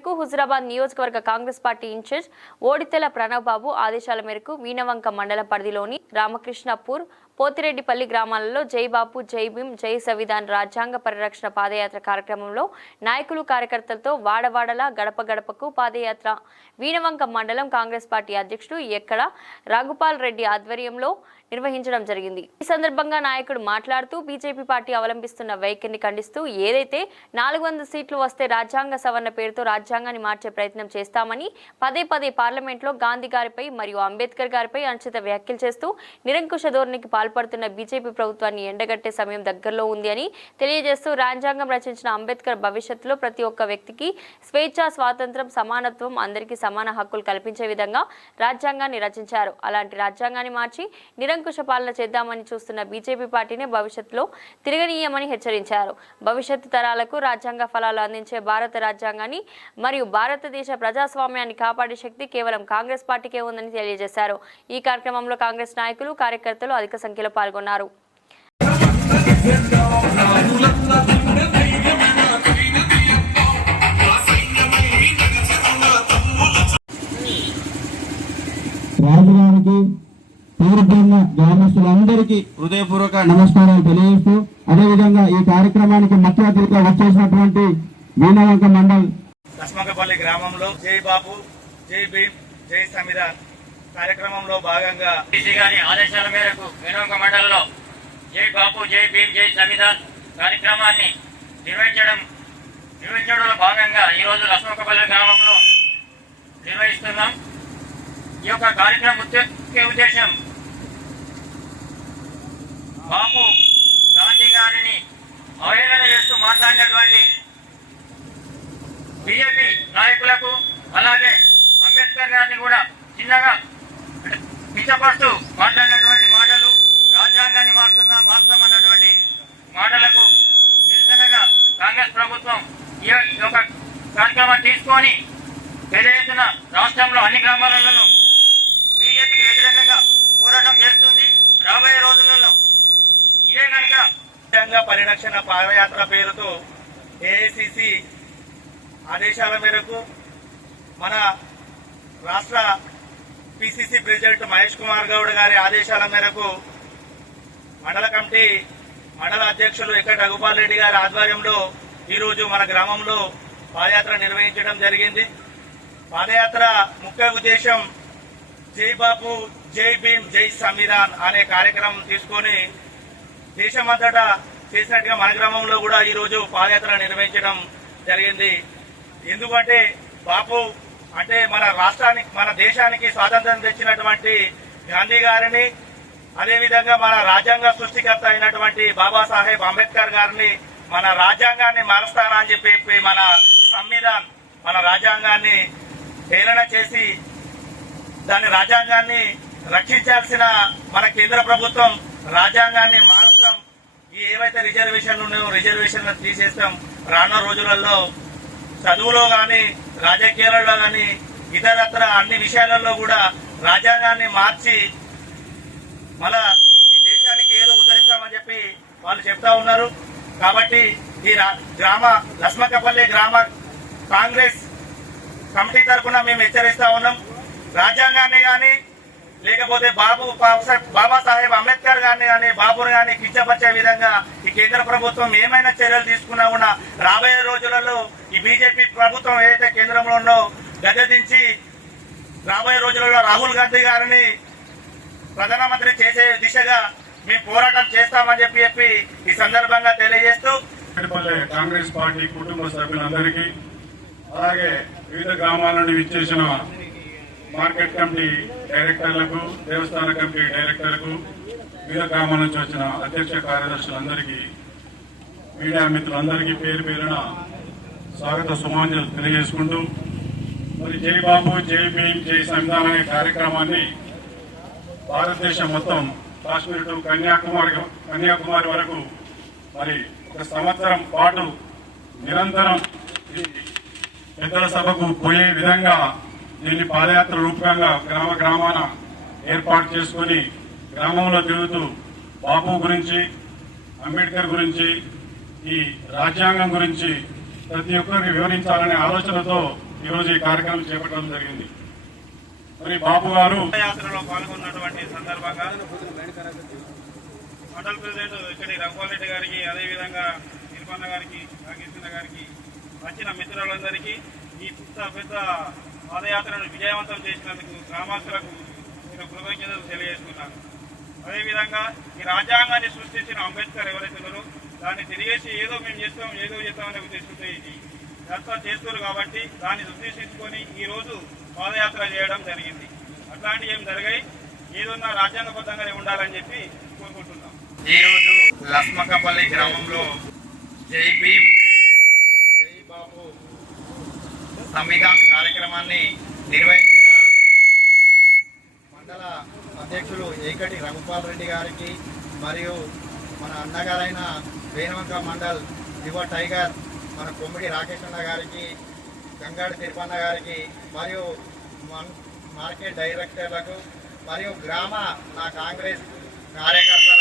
మేరకు హుజురాబాద్ నియోజకవర్గ Congress party incharge ఓడితెల Pranav Babu ఆదేశాల మేరకు వీణవంక మండల పరిధిలోని రామకృష్ణపూర్ పోతిరెడ్డిపల్లి గ్రామాలలో జై బాపు జై భీమ్ జై సవిధాన్ రాజ్యాంగ పరిరక్షణ పాదయాత్ర కార్యక్రమంలో నాయకులు కార్యకర్తలతో వాడవాడలా గడప గడపకు పాదయాత్ర. వీణవంక మండలం కాంగ్రెస్ పార్టీ అధ్యక్షుడు ఎక్కడ రాఘుపాల్ రెడ్డి ఆధ్వర్యంలో నిర్వహించడం జరిగింది. ఈ సందర్భంగా నాయకుడు మాట్లాడుతూ బీజేపీ పార్టీ అవలంబిస్తున్న వైఖరిని ఖండిస్తూ ఏదైతే నాలుగు వందల సీట్లు వస్తే రాజ్యాంగ సవరణ పేరుతో రాజ్యాంగాన్ని మార్చే ప్రయత్నం చేస్తామని పదే పదే పార్లమెంట్లో గాంధీ గారిపై మరియు అంబేద్కర్ గారిపై అనుచిత వ్యాఖ్యలు చేస్తూ నిరంకుశ ధోరణికి పాల్పడుతున్న బీజేపీ ప్రభుత్వాన్ని ఎండగట్టే సమయం దగ్గరలో ఉంది అని తెలియజేస్తూ రాజ్యాంగం రచించిన అంబేద్కర్ భవిష్యత్తులో ప్రతి ఒక్క వ్యక్తికి స్వేచ్ఛ స్వాతంత్రం సమానత్వం అందరికీ సమాన హక్కులు కల్పించే విధంగా రాజ్యాంగాన్ని రచించారు. అలాంటి రాజ్యాంగాన్ని మార్చి నిరంకుశ పాలన చేద్దామని చూస్తున్న బీజేపీ పార్టీని భవిష్యత్తులో తిరగనీయమని హెచ్చరించారు. భవిష్యత్తు తరాలకు రాజ్యాంగ ఫలాలు అందించే భారత రాజ్యాంగాన్ని మరియు భారతదేశ ప్రజాస్వామ్యాన్ని కాపాడే శక్తి కేవలం కాంగ్రెస్ పార్టీకే ఉందని తెలియజేశారు. ఈ కార్యక్రమంలో కాంగ్రెస్ నాయకులు కార్యకర్తలు అధిక సంఖ్యలో పాల్గొన్నారు. పేరుపడిన గ్రామస్తులందరికీ హృదయపూర్వక నమస్కారాలు తెలియజేస్తూ అదేవిధంగా ఈ కార్యక్రమానికి ముఖ్య అతిథిగా వచ్చేసినటువంటి వీణవంక మండల్. లస్మకపల్లి గ్రామంలో జై బాపు జై భీమ్ జై సంవిధాన్ కార్యక్రమంలో భాగంగా డీసీ గారి ఆదేశాల మేరకు వినోక మండలంలో జై బాపు జై భీమ్ జై సంవిధాన్ కార్యక్రమాన్ని నిర్వహించడం నిర్వహించడంలో భాగంగా ఈరోజు లక్ష్మకపల్లి గ్రామంలో నిర్వహిస్తున్నాం. ఈ యొక్క కార్యక్రమం ముఖ్య ముఖ్య ఉద్దేశం బాపు గాంధీ గారిని అవహేళన చేస్తూ మాట్లాడినటువంటి బీజేపీ నాయకులకు అలాగే అంబేద్కర్ గారిని కూడా చిన్నగా కించపరుస్తూ మాట్లాడినటువంటి మాటలు రాజ్యాంగాన్ని మార్చుతున్న మార్చడం అన్నటువంటి మాటలకు నిరసనగా కాంగ్రెస్ ప్రభుత్వం ఈ యొక్క కార్యక్రమం తీసుకొని పెద్ద ఎత్తున రాష్ట్రంలో అన్ని గ్రామాలలో బీజేపీకి వ్యతిరేకంగా పోరాటం చేస్తుంది. రాబోయే రోజులలో ఇదే కనుక పరిరక్షణ పాదయాత్ర పేరుతో ఏఐసిసి ఆదేశాల మేరకు మన రాష్ట్ర పిసిసి ప్రెసిడెంట్ మహేష్ కుమార్ గౌడ్ గారి ఆదేశాల మేరకు మండల కమిటీ మండల అధ్యక్షులు ఎక్కడ రఘుపాల్ రెడ్డి గారి ఆధ్వర్యంలో ఈరోజు మన గ్రామంలో పాదయాత్ర నిర్వహించడం జరిగింది. పాదయాత్ర ముఖ్య ఉద్దేశం జై బాపు జై భీమ్ జై సంవిధాన్ అనే కార్యక్రమం తీసుకొని దేశమంతటా చేసినట్టుగా మన గ్రామంలో కూడా ఈరోజు పాదయాత్ర నిర్వహించడం జరిగింది. ఎందుకంటే బాపు అంటే మన రాష్ట్రానికి మన దేశానికి స్వాతంత్రం తెచ్చినటువంటి గాంధీ గారిని అదేవిధంగా మన రాజ్యాంగ సృష్టికర్త అయినటువంటి బాబాసాహెబ్ అంబేద్కర్ గారిని మన రాజ్యాంగాన్ని మారుస్తానని చెప్పి మన సంవిధాన్ మన రాజ్యాంగాన్ని ప్రేరణ చేసి దాని రాజ్యాంగాన్ని రక్షించాల్సిన మన కేంద్ర ప్రభుత్వం రాజ్యాంగాన్ని మారుస్తాం. ఈ ఏవైతే రిజర్వేషన్లు ఉన్నాయో రిజర్వేషన్లు తీసేస్తాం. రానున్న రోజులలో చదువులో కానీ రాజకీయాలలో కానీ ఇతరత్ర అన్ని విషయాలలో కూడా రాజ్యాంగాన్ని మార్చి మళ్ళా ఈ దేశానికి ఏదో ఉద్ధరిస్తామని చెప్పి వాళ్ళు చెప్తా ఉన్నారు. కాబట్టి ఈ రా- గ్రామ లస్మకపల్లి గ్రామ కాంగ్రెస్ కమిటీ తరఫున మేము హెచ్చరిస్తా ఉన్నాం. రాజ్యాంగాన్ని కానీ లేకపోతే బాబు బాబా- బాబాసాహెబ్ అంబేద్కర్ గారిని కానీ బాబుని కానీ కించపరిచే విధంగా ఈ కేంద్ర ప్రభుత్వం ఏమైనా చర్యలు తీసుకున్నా కూడా రాబోయే రోజులలో ఈ బీజేపీ ప్రభుత్వం ఏదైతే కేంద్రంలో ఉందో గద్దెదించి రాబోయే రోజులలో రాహుల్ గాంధీ గారిని ప్రధానమంత్రి చేసే దిశగా మేము పోరాటం చేస్తామని చెప్పి చెప్పి ఈ సందర్భంగా తెలియజేస్తూ కాంగ్రెస్ పార్టీ కుటుంబ సభ్యులందరికీ అలాగే వివిధ గ్రామాల నుండి విచ్చేసిన మార్కెట్ కమిటీ డైరెక్టర్లకు దేవస్థాన కమిటీ డైరెక్టర్లకు వీర గ్రామాల నుంచి వచ్చిన అధ్యక్ష కార్యదర్శులందరికీ మీడియా మిత్రులందరికీ పేరు పేరున స్వాగత సుమాంజలు తెలియజేసుకుంటూ మరి జై బాబు జై భీమ్ జై సంవిధానం అనే కార్యక్రమాన్ని భారతదేశం మొత్తం కాశ్మీర్ టు కన్యాకుమారి కన్యాకుమారి వరకు మరి ఒక సంవత్సరం పాటు నిరంతరం పెద్దల సభకు పోయే విధంగా దీన్ని పాదయాత్ర రూపకంగా గ్రామ గ్రామాన ఏర్పాటు చేసుకొని గ్రామంలో తిరుగుతూ బాపు గురించి అంబేద్కర్ గురించి ఈ రాజ్యాంగం గురించి ప్రతి ఒక్కరికి వివరించాలనే ఆలోచనతో ఈరోజు ఈ కార్యక్రమం చేపట్టడం జరిగింది. మరి బాబు గారు యాత్రలో పాల్గొన్నటువంటి సందర్భంగా అటల్ ప్రెసిడెంట్ ఇక్కడి రఘువారెడ్డి గారికి అదేవిధంగా నిర్మన్న గారికి నాగేశ్వర గారికి వచ్చిన మిత్రులందరికీ ఈ పెద్ద పెద్ద పాదయాత్రను విజయవంతం చేసినందుకు గ్రామస్తులకు నేను కృతజ్ఞతలు తెలియజేస్తున్నాను. అదేవిధంగా ఈ రాజ్యాంగాన్ని సృష్టించిన అంబేద్కర్ ఎవరైతున్నారో దాన్ని తిరిగేసి ఏదో మేము చేస్తాం ఏదో చేస్తామనే ఉద్దేశంతో ఇది. యాత్ర చేస్తున్నారు కాబట్టి దాన్ని ఉద్దేశించుకొని ఈరోజు పాదయాత్ర చేయడం జరిగింది. అట్లాంటివి ఏం జరిగాయి ఏదన్నా రాజ్యాంగబద్ధంగానే ఉండాలని చెప్పి కోరుకుంటున్నాం. ఈరోజు లస్మకపల్లి గ్రామంలో జై భీమ్ జై బాబు సంవిధాన్ కార్యక్రమాన్ని నిర్వహించారు మండల అధ్యక్షులు ఏకటి రఘుపాల్ రెడ్డి గారికి మరియు మన అన్నగారైన వేణవంక మండల్ యువ టైగర్ మన కొమ్మిడి రాకేష్ అన్న గారికి గంగాడి తిరుపన్న గారికి మరియు మన్- మార్కెట్ డైరెక్టర్లకు మరియు గ్రామ నా కాంగ్రెస్ కార్యకర్తలకు